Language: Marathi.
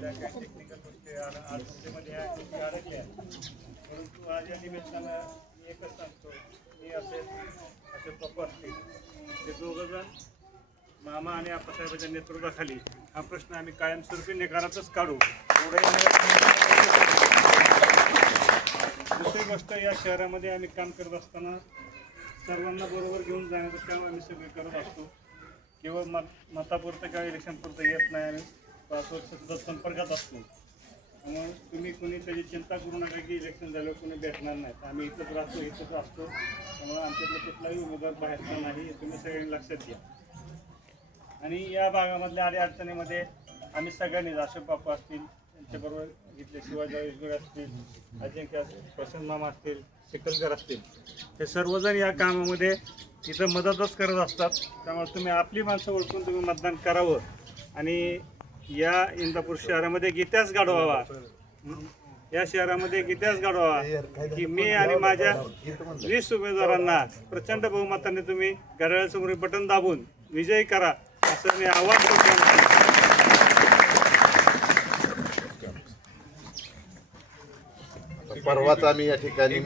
झाल्या काही टेक्निकल गोष्टी आड- अडचणीमध्ये ह्या गोष्टी अडकल्या परंतु आज या निमित्तानं मी एकच सांगतो मी असे असे पप्पा असतील. ते दोघं जण मामा आणि आप्पासाहेबांच्या नेतृत्वाखाली हा प्रश्न आम्ही कायमस्वरूपी निकालातच काढू. एवढे दुसरी गोष्ट या शहरामध्ये आम्ही काम करत असताना सर्वांना बरोबर घेऊन जाण्याचं काम आम्ही सगळे करत असतो. किंवा मत मतापुरतं किंवा इलेक्शनपुरतं येत नाही आम्ही. पाच संपर्कात असतो. त्यामुळे तुम्ही कोणी त्याची चिंता करू नका की इलेक्शन झाल्यावर कोणी भेटणार नाहीत आम्ही इथंच राहतो इथंच असतो. त्यामुळे आमच्यातला कुठलाही उमेदवार बाहेरचा नाही. हे तुम्ही सगळ्यांनी लक्षात घ्या. आणि या भागामधल्या अडी अडचणीमध्ये आम्ही सगळ्यांनी अशोक बापू असतील त्यांच्याबरोबर इथले शिवाजी विजगुळे असतील अजिंक्य असतील प्रसन्न मामा असतील चिखलकर असतील हे सर्वजण या कामामध्ये इथं मदतच करत असतात. त्यामुळे तुम्ही आपली माणसं ओळखून तुम्ही मतदान करावं. आणि या इंदापूर शहरामध्ये एक इतिहास घडवावा या शहरामध्ये एक इतिहास घडवावा की मी आणि माझ्या वीस उमेदवारांना प्रचंड बहुमताने तुम्ही घड्याळासमोर बटन दाबून विजयी करा असं मी आव्हान करतो. परवाच आम्ही या ठिकाणी